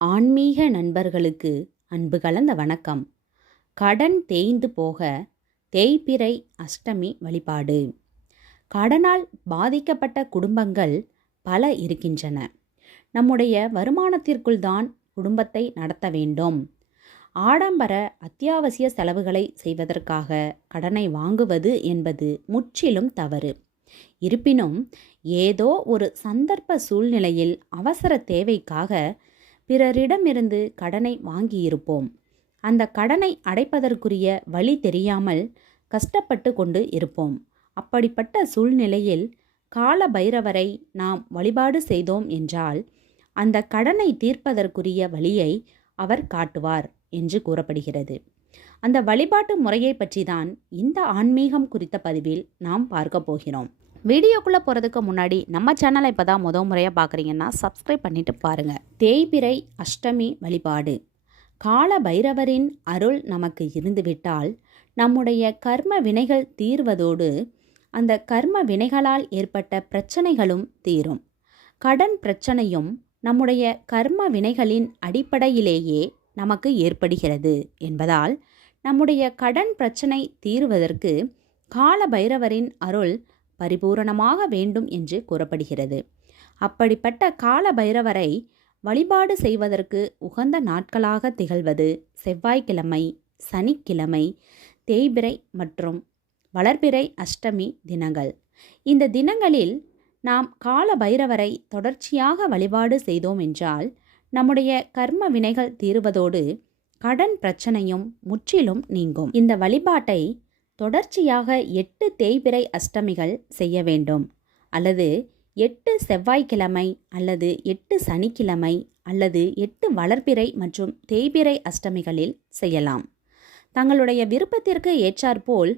ஆன்மீக நண்பர்களுக்கு அன்பு கலந்த வணக்கம். கடன் தேய்ந்து போக தேய்பிறை அஷ்டமி வழிபாடு. கடனால் பாதிக்கப்பட்ட குடும்பங்கள் பல இருக்கின்றன. நம்முடைய வருமானத்திற்குள் தான் குடும்பத்தை நடத்த வேண்டும். ஆடம்பர அத்தியாவசிய செலவுகளை செய்வதற்காக கடனை வாங்குவது என்பது முற்றிலும் தவறு. இருப்பினும் ஏதோ ஒரு சந்தர்ப்ப சூழ்நிலையில் அவசர தேவைக்காக பிறரிடமிருந்து கடனை வாங்கியிருப்போம். அந்த கடனை அடைப்பதற்குரிய வழி தெரியாமல் கஷ்டப்பட்டு கொண்டு இருப்போம். அப்படிப்பட்ட சூழ்நிலையில் கால பைரவரை நாம் வழிபாடு செய்தோம் என்றால் அந்த கடனை தீர்ப்பதற்குரிய வழியை அவர் காட்டுவார் என்று கூறப்படுகிறது. அந்த வழிபாட்டு முறையை பற்றி தான் இந்த ஆன்மீகம் குறித்த பதிவில் நாம் பார்க்க போகிறோம். வீடியோக்குள்ளே போகிறதுக்கு முன்னாடி நம்ம சேனலை இப்போ தான் முத முறையாக பார்க்குறீங்கன்னா சப்ஸ்கிரைப் பண்ணிவிட்டு பாருங்கள் தேய்பிறை அஷ்டமி வழிபாடு. கால பைரவரின் அருள் நமக்கு இருந்துவிட்டால் நம்முடைய கர்ம வினைகள் தீர்வதோடு அந்த கர்ம வினைகளால் ஏற்பட்ட பிரச்சனைகளும் தீரும். கடன் பிரச்சனையும் நம்முடைய கர்ம வினைகளின் அடிப்படையிலேயே நமக்கு ஏற்படுகிறது என்பதால் நம்முடைய கடன் பிரச்சனை தீர்வதற்கு கால பைரவரின் அருள் பரிபூரணமாக வேண்டும் என்று கூறப்படுகிறது. அப்படிப்பட்ட கால பைரவரை வழிபாடு செய்வதற்கு உகந்த நாட்களாக திகழ்வது செவ்வாய்க்கிழமை சனிக்கிழமை தேய்பிறை மற்றும் வளர்பிறை அஷ்டமி தினங்கள். இந்த தினங்களில் நாம் கால பைரவரை தொடர்ச்சியாக வழிபாடு செய்தோம் என்றால் நம்முடைய கர்ம வினைகள் தீருவதோடு கடன் பிரச்சனையும் முற்றிலும் நீங்கும். இந்த வழிபாட்டை தொடர்ச்சியாக எட்டு தேய்பிறை அஷ்டமிகள் செய்ய வேண்டும். அல்லது எட்டு செவ்வாய்க்கிழமை அல்லது எட்டு சனிக்கிழமை அல்லது எட்டு வளர்ப்பிறை மற்றும் தேய்பிறை அஷ்டமிகளில் செய்யலாம். தங்களுடைய விருப்பத்திற்கு ஏற்றாற்போல்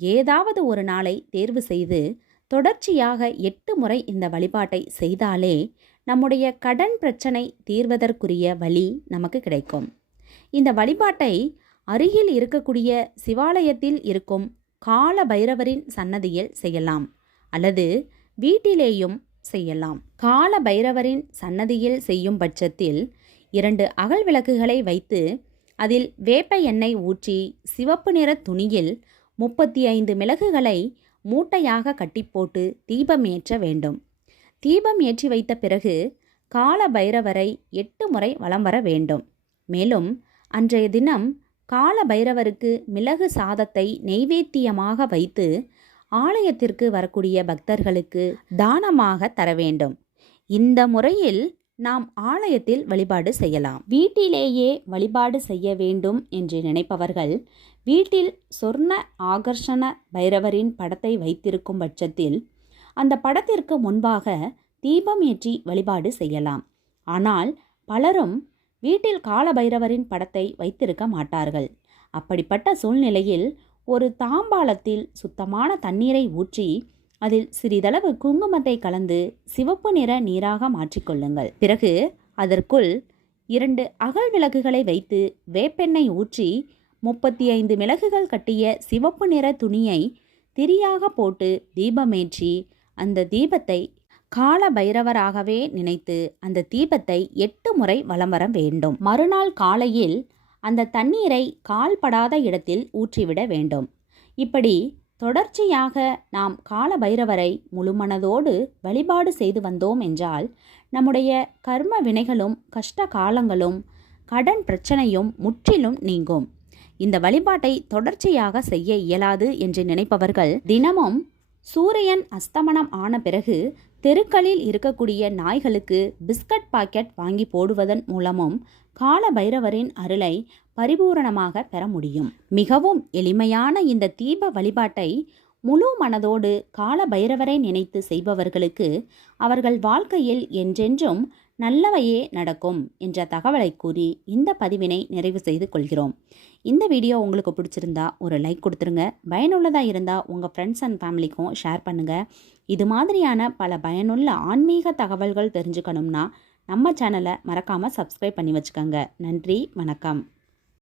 ஏதாவது ஒரு நாளை தேர்வு செய்து தொடர்ச்சியாக எட்டு முறை இந்த வழிபாட்டை செய்தாலே நம்முடைய கடன் பிரச்சனை தீர்வதற்குரிய வழி நமக்கு கிடைக்கும். இந்த வழிபாட்டை அருகில் இருக்கக்கூடிய சிவாலயத்தில் இருக்கும் கால பைரவரின் சன்னதியில் செய்யலாம் அல்லது வீட்டிலேயும் செய்யலாம். கால பைரவரின் சன்னதியில் செய்யும் பட்சத்தில் இரண்டு அகல் விளக்குகளை வைத்து அதில் வேப்ப எண்ணெய் ஊற்றி சிவப்பு நிற துணியில் முப்பத்தி ஐந்து மிளகுகளை மூட்டையாக கட்டி போட்டு தீபம் ஏற்ற வேண்டும். தீபம் ஏற்றி வைத்த பிறகு கால பைரவரை எட்டு முறை வலம் வர வேண்டும். மேலும் அன்றைய தினம் கால பைரவருக்கு மிளகு சாதத்தை நெய்வேத்தியமாக வைத்து ஆலயத்திற்கு வரக்கூடிய பக்தர்களுக்கு தானமாக தர வேண்டும் இந்த முறையில் நாம் ஆலயத்தில் வழிபாடு செய்யலாம். வீட்டிலேயே வழிபாடு செய்ய வேண்டும் என்று நினைப்பவர்கள் வீட்டில் சொர்ண ஆகர்ஷண பைரவரின் படத்தை வைத்திருக்கும் பட்சத்தில் அந்த படத்திற்கு முன்பாக தீபம் ஏற்றி வழிபாடு செய்யலாம். ஆனால் பலரும் வீட்டில் காலபைரவரின் படத்தை வைத்திருக்க மாட்டார்கள். அப்படிப்பட்ட சூழ்நிலையில் ஒரு தாம்பாளத்தில் சுத்தமான தண்ணீரை ஊற்றி அதில் சிறிதளவு குங்குமத்தை கலந்து சிவப்பு நிற நீராக மாற்றிக்கொள்ளுங்கள். பிறகு அதற்குள் இரண்டு அகல் விளக்குகளை வைத்து வேப்பெண்ணெய் ஊற்றி முப்பத்தி ஐந்து மிளகுகள் கட்டிய சிவப்பு நிற துணியை திரியாக போட்டு தீபமேற்றி அந்த தீபத்தை கால பைரவராகவே நினைத்து அந்த தீபத்தை எட்டு முறை வலம் வர வேண்டும். மறுநாள் காலையில் அந்த தண்ணீரை கால்படாத இடத்தில் ஊற்றிவிட வேண்டும். இப்படி தொடர்ச்சியாக நாம் கால பைரவரை முழுமனதோடு வழிபாடு செய்து வந்தோம் என்றால் நம்முடைய கர்ம வினைகளும் கஷ்ட காலங்களும் கடன் பிரச்சனையும் முற்றிலும் நீங்கும். இந்த வழிபாட்டை தொடர்ச்சியாக செய்ய இயலாது என்று நினைப்பவர்கள் தினமும் சூரியன் அஸ்தமனம் ஆன பிறகு தெருக்களில் இருக்கக்கூடிய நாய்களுக்கு பிஸ்கட் பாக்கெட் வாங்கி போடுவதன் மூலமும் கால பைரவரின் அருளை பரிபூரணமாக பெற முடியும். மிகவும் எளிமையான இந்த தீப வழிபாட்டை முழு மனதோடு கால பைரவரை நினைத்து செய்பவர்களுக்கு அவர்கள் வாழ்க்கையில் என்றென்றும் நல்லவையே நடக்கும் என்ற தகவலை கூறி இந்த பதிவினை நிறைவு செய்து கொள்கிறோம். இந்த வீடியோ உங்களுக்கு பிடிச்சிருந்தா ஒரு லைக் கொடுத்துருங்க. பயனுள்ளதாக இருந்தால் உங்கள் ஃப்ரெண்ட்ஸ் அண்ட் ஃபேமிலிக்கும் ஷேர் பண்ணுங்கள் இது மாதிரியான பல பயனுள்ள ஆன்மீக தகவல்கள் தெரிஞ்சுக்கணும்னா நம்ம சேனலை மறக்காமல் சப்ஸ்கிரைப் பண்ணி வச்சுக்கோங்க. நன்றி வணக்கம்.